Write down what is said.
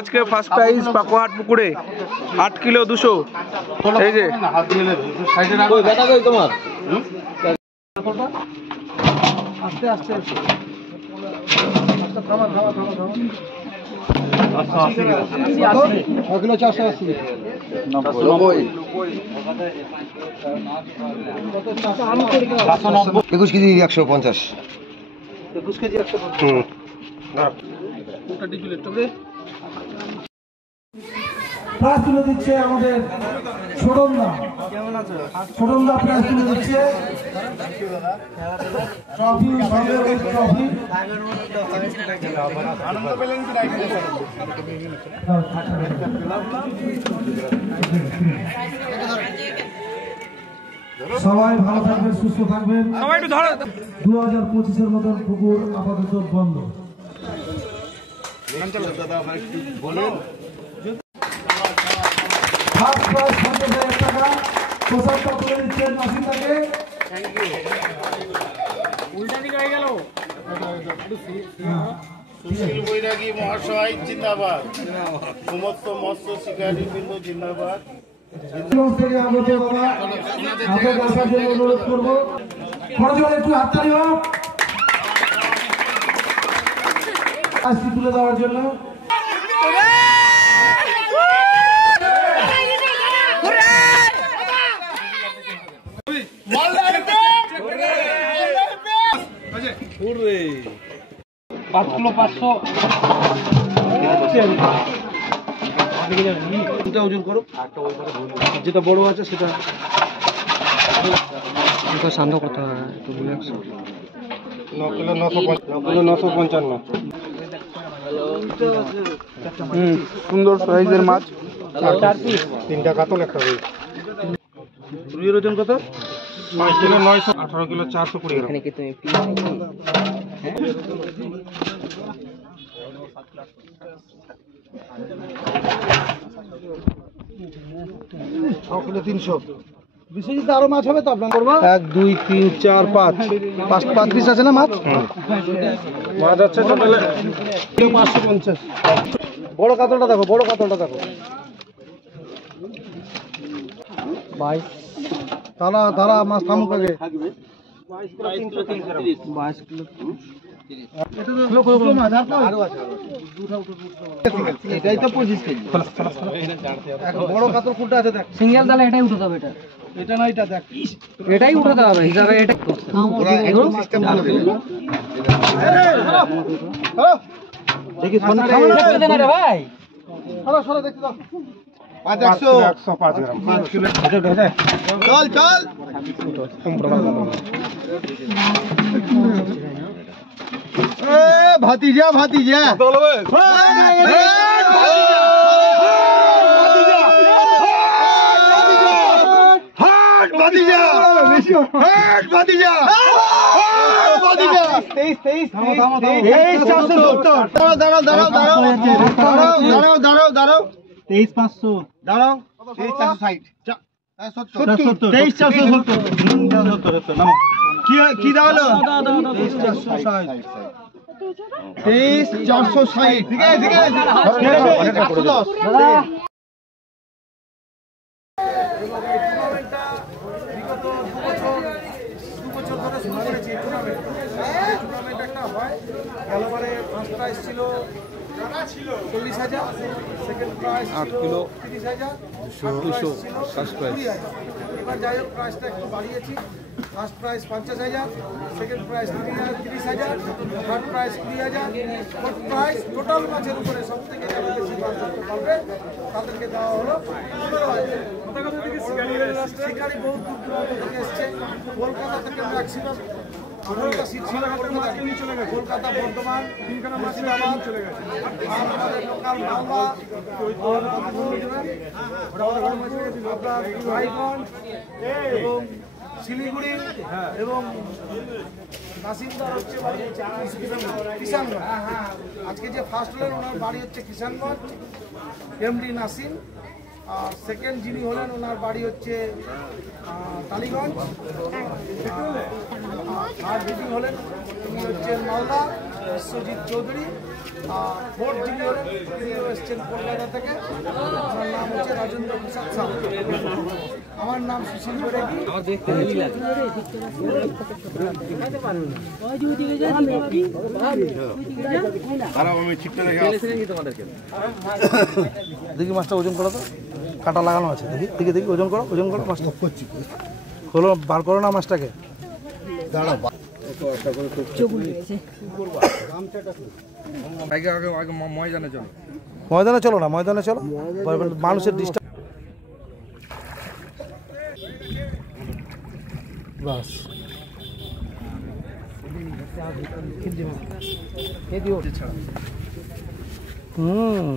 আজকে first prize Pakuahat পুকুরে 8 kilo 200। এই যে তোমার আস্তে আস্তে কিলো 480 21 কেজি 150 21 কেজি 150 প্রাইজ তুলে দিচ্ছে আমাদের ছোটনদা। ছোটনদা প্রাইজ তুলে দিচ্ছে ট্রফি, ট্রফি। সবাই ভালো থাকবেন, সুস্থ থাকবেন। 2025-এর মতন পুকুর আপাতত বন্ধ। ফার্স্ট প্রাইজ 50,000 টাকা পোশাকটা তুলে দিচ্ছেন নাসিরদাকে। উল্টা দিকে হয়ে গেল। সুশীল বৈরাগী মহাশয় জিন্দাবাদ, সমস্ত মৎস্য শিকারী বৃন্দ জিন্দাবাদ। থেকে আগত বাবা হাতে আসার জন্য অনুরোধ করবো। একটু হাততালি হোক আজকে তুলে দেওয়ার জন্য। ওজন করো, যেটা বড় আছে সেটা সান্ধ্য করতে হবে। 9 কিলো 955। সুন্দর সাইজের মাছ, 3টা কাতল, একটা রুই। রুইয়ের ওজন কত? 5 কিলো 900, 18 কিলো 420 গ্রাম। এখানে কি তুমি 6 কিলো 300। বিশ্বজিৎ আরো মাছ হবে তো আপনার করবো? 1 2 3 4 5 পিস আছে না মাছ? মাছ আছে টোটাল 550। বড় কাতলটা দেখো, বড় কাতলটা দেখো। 22 তারা মাছ থামুক আগে। 22 কিলো এটাই তো 25 কেজি। বড় কাতল কোনটা আছে দেখ, সিঙ্গেল দালে এটাই উঠাতে হবে। এটা না এটা দেখ, এটাই উঠাতে হবে হিসাবে। এটা এগুলো সিস্টেম করে দিল। দেখি সোনা দেন রে ভাই, সরা দেখতে দাও। 105 গ্রাম 5 কিলো। চল চল ভাতিজা ভাতিজা কি দাঁড়ালো 23,460। ঠিক আছে ঠিক আছে 110। ফার্স্ট প্রাইজ ছিল 40,000, second prize 8 kilo 30,000, 200 first prize. এবার যাই হোক প্রাইসটা একটু বাড়িয়েছি। First prize 50,000, second prize 30,000, third prize 20,000, fourth prize total মাছের উপরে সব থেকে যারা বেশি মাছ ধরতে পারবে তাদেরকে দেওয়া হলো 15,000। শিকারি বহু দূর দূরান্ত থেকে এসছে, কলকাতা থেকে ম্যাক্সিমাম 18টা সিট ছিল। কলকাতা, বর্ধমান, মুর্শিদাবাদ আর আমাদের লোকাল মালদা, আপনার রায়গঞ্জ এবং শিলিগুড়ি এবং নাসিমদার হচ্ছে বাড়ি হচ্ছে কিষানগঞ্জ। আজকে যে ফার্স্ট হলেন ওনার বাড়ি হচ্ছে কিষানগঞ্জ, এমডি নাসিম। আর সেকেন্ড যিনি হলেন ওনার বাড়ি হচ্ছে টালিগঞ্জ। আর যিনি হলেন তিনি হচ্ছেন মালদা, বিশ্বজিৎ চৌধুরী। আর ফোর্থ যিনি হলেন তিনি এসছেন এসেছেন কলকাতা থেকে। আমার নাম হচ্ছে রাজেন্দ্র প্রসাদ সাউ। আমার নাম সুশীল বেরেগি। দেখি মাছটা ওজন করো তো, কাটা লাগানো আছে, দেখি দেখি দেখি ওজন করো মাছটা। হলো, বার করো না মাছটাকে। ময়দানে চলো না, ময়দানে চলো, মানুষের ডিস্টার্ব। বাস হুম